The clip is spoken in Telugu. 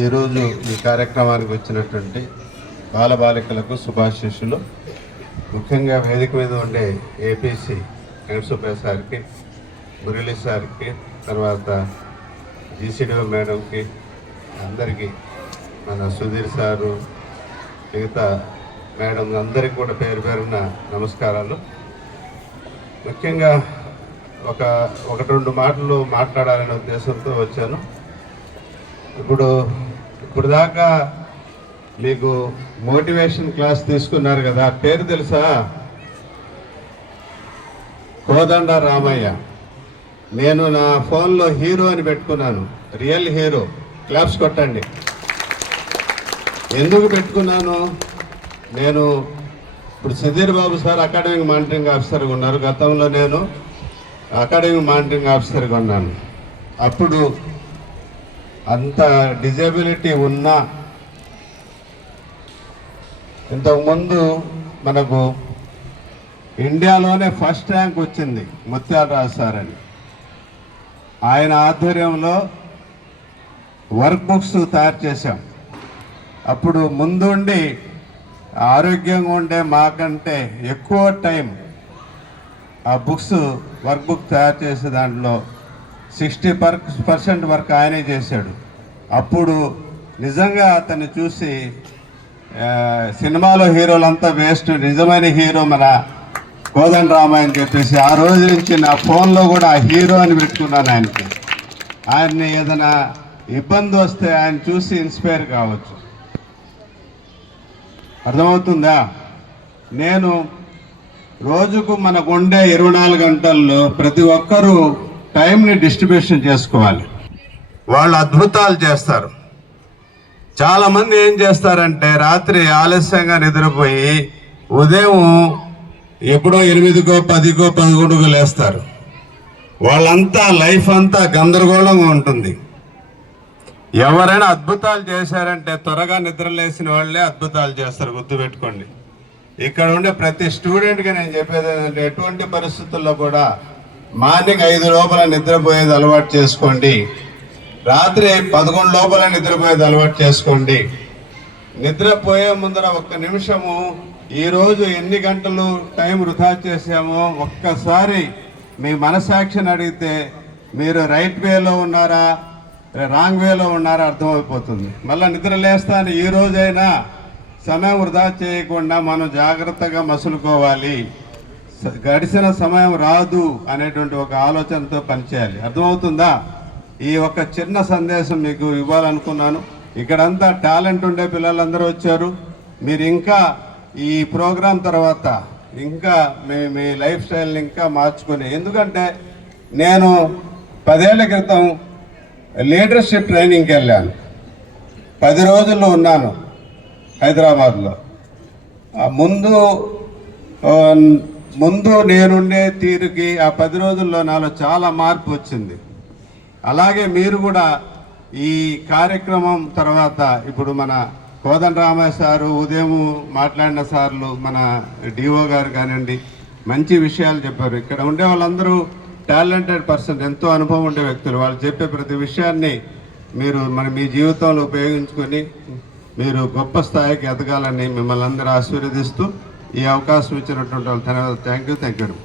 ఈరోజు ఈ కార్యక్రమానికి వచ్చినటువంటి బాలబాలికలకు శుభాశీస్సులు. ముఖ్యంగా వేదిక మీద ఉండే ఏపీసీ వెంకటసుబ్బయ్య సార్కి, మురళీ సార్కి, తర్వాత జీసీడీఓ మేడంకి, అందరికీ, మన సుధీర్ సారు, మిగతా మేడం అందరికీ కూడా పేరు పేరున నమస్కారాలు. ముఖ్యంగా ఒకటి రెండు మాటలు మాట్లాడాలనే ఉద్దేశంతో వచ్చాను. ఇప్పుడు దాకా మీకు మోటివేషన్ క్లాస్ తీసుకున్నారు కదా, పేరు తెలుసా? కోదండ రామయ్య. నేను నా ఫోన్లో హీరో అని పెట్టుకున్నాను, రియల్ హీరో. క్లాప్స్ కొట్టండి. ఎందుకు పెట్టుకున్నాను? నేను ఇప్పుడు Sudheer Babu sir academic monitoring ఆఫీసర్గా ఉన్నారు. గతంలో నేను అకాడమిక్ మానిటరింగ్ ఆఫీసర్గా ఉన్నాను. అప్పుడు అంత డిజేబిలిటీ ఉన్నా ఇంతకుముందు మనకు ఇండియాలోనే ఫస్ట్ ర్యాంక్ వచ్చింది ముత్యాలరాజు సార్ అని. ఆయన ఆధ్వర్యంలో వర్క్ బుక్స్ తయారు చేశాం. అప్పుడు ముందుండి ఆరోగ్యంగా ఉండే మాకంటే ఎక్కువ టైం ఆ వర్క్ బుక్ తయారు చేసే దాంట్లో 60% వర్క్ ఆయనే చేశాడు. అప్పుడు నిజంగా అతన్ని చూసి సినిమాలో హీరోలంతా వేస్ట్, నిజమైన హీరో మన కోదండ రామయ్య అని చెప్పేసి ఆ రోజు నుంచి నా ఫోన్లో కూడా ఆ హీరో అని పెట్టుకున్నాను ఆయనకి. ఆయన్ని ఏదైనా ఇబ్బంది వస్తే ఆయన చూసి ఇన్స్పైర్ కావచ్చు. అర్థమవుతుందా? నేను రోజుకు మనకు ఉండే 24 గంటల్లో ప్రతి ఒక్కరూ టైంని డిస్ట్రిబ్యూషన్ చేసుకోవాలి. వాళ్ళు అద్భుతాలు చేస్తారు. చాలామంది ఏం చేస్తారంటే రాత్రి ఆలస్యంగా నిద్రపోయి ఉదయం ఎప్పుడో 8కో 10కో 11కో లేస్తారు. వాళ్ళంతా లైఫ్ అంతా గందరగోళంగా ఉంటుంది. ఎవరైనా అద్భుతాలు చేశారంటే త్వరగా నిద్రలేసిన వాళ్ళే అద్భుతాలు చేస్తారు, గుర్తుపెట్టుకోండి. ఇక్కడ ఉండే ప్రతి స్టూడెంట్గా నేను చెప్పేది ఏంటంటే ఎటువంటి పరిస్థితుల్లో కూడా మార్నింగ్ 5 లోపల నిద్రపోయేది అలవాటు చేసుకోండి. రాత్రి 11 లోపల నిద్రపోయేది అలవాటు చేసుకోండి. నిద్రపోయే ముందర 1 నిమిషము ఈరోజు ఎన్ని గంటలు టైం వృధా చేసామో ఒక్కసారి మీ మనసాక్షిని అడిగితే మీరు రైట్ వేలో ఉన్నారా, రాంగ్ వేలో ఉన్నారా అర్థమైపోతుంది. మళ్ళీ నిద్ర లేస్తాను ఈ రోజైనా సమయం వృధా చేయకుండా మనం జాగ్రత్తగా మసులుకోవాలి. గడిచిన సమయం రాదు అనేటువంటి ఒక ఆలోచనతో పనిచేయాలి. అర్థమవుతుందా? ఈ ఒక చిన్న సందేశం మీకు ఇవ్వాలనుకున్నాను. ఇక్కడంతా టాలెంట్ ఉండే పిల్లలందరూ వచ్చారు. మీరు ఇంకా ఈ ప్రోగ్రాం తర్వాత ఇంకా మీ లైఫ్ స్టైల్ని ఇంకా మార్చుకుని, ఎందుకంటే నేను 10 ఏళ్ల క్రితం లీడర్షిప్ ట్రైనింగ్కి వెళ్ళాను. 10 రోజుల్లో ఉన్నాను హైదరాబాద్లో. ముందు నేనుండే తీరుకి ఆ 10 రోజుల్లో నాలో చాలా మార్పు వచ్చింది. అలాగే మీరు కూడా ఈ కార్యక్రమం తర్వాత ఇప్పుడు మన కోదండ రామయ్య సారు, ఉదయం మాట్లాడిన సార్లు, మన డిఓ గారు కానివ్వండి, మంచి విషయాలు చెప్పారు. ఇక్కడ ఉండే వాళ్ళందరూ టాలెంటెడ్ పర్సన్, ఎంతో అనుభవం ఉండే వ్యక్తులు. వాళ్ళు చెప్పే ప్రతి విషయాన్ని మీరు మీ జీవితంలో ఉపయోగించుకొని మీరు గొప్ప స్థాయికి ఎదగాలని మిమ్మల్ని అందరూ ఆశీర్వదిస్తూ ఈ అవకాశం ఇచ్చినటువంటి వాళ్ళు ధన్యవాదాలు. Thank you.